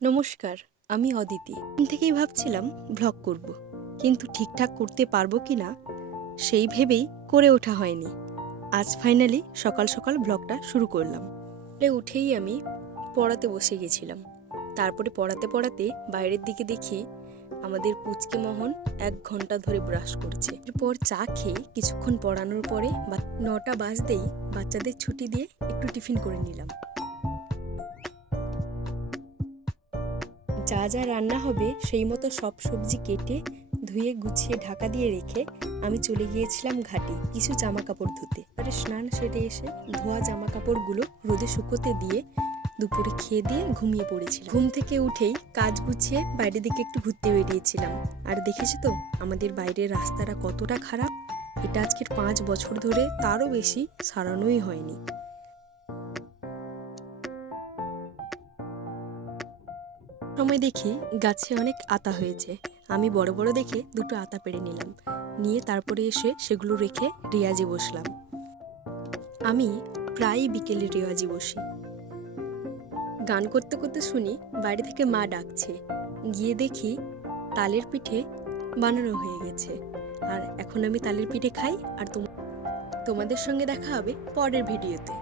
নমস্কার, আমি অদিতি। থেকেই ভাবছিলাম ভ্লগ করব, কিন্তু ঠিকঠাক করতে পারবো কি না সেই ভেবেই করে ওঠা হয়নি। আজ ফাইনালি সকাল সকাল ভ্লগটা শুরু করলাম। উঠেই আমি পড়াতে বসে গেছিলাম। তারপরে পড়াতে পড়াতে বাইরের দিকে দেখি আমাদের পুচকে মোহন 1 ঘন্টা ধরে ব্রাশ করছে। এরপর চা খেয়ে কিছুক্ষণ পড়ানোর পরে 9টা বাজতেই বাচ্চাদের ছুটি দিয়ে একটু টিফিন করে নিলাম। যা যা রান্না হবে সেই মতো সব সবজি কেটে ধুয়ে গুছিয়ে ঢাকা দিয়ে রেখে আমি চলে গিয়েছিলাম ঘাটে কিছু জামা কাপড় ধুতে। পরে স্নান সেরে এসে ধোয়া জামা কাপড়গুলো রোদে শুকোতে দিয়ে দুপুরে খেয়ে দিয়ে ঘুমিয়ে পড়েছিলাম। ঘুম থেকে উঠেই কাজ গুছিয়ে বাইরের দিকে একটু ঘুরতে বেরিয়েছিলাম। আর দেখেছি তো আমাদের বাইরের রাস্তাটা কতটা খারাপ। এটা আজকের 5 বছর ধরে তারও বেশি সারানোই হয়নি। সময় দেখি গাছে অনেক আতা হয়েছে। আমি বড় বড় দেখে 2টো আতা পেড়ে নিলাম। নিয়ে তারপরে এসে সেগুলো রেখে রেয়াজে বসলাম। আমি প্রায়ই বিকেলে রেওয়াজে বসি। গান করতে করতে শুনি বাড়ি থেকে মা ডাকছে। গিয়ে দেখি তালের পিঠে বানানো হয়ে গেছে। আর এখন আমি তালের পিঠে খাই। আর তোমাদের সঙ্গে দেখা হবে পরের ভিডিওতে।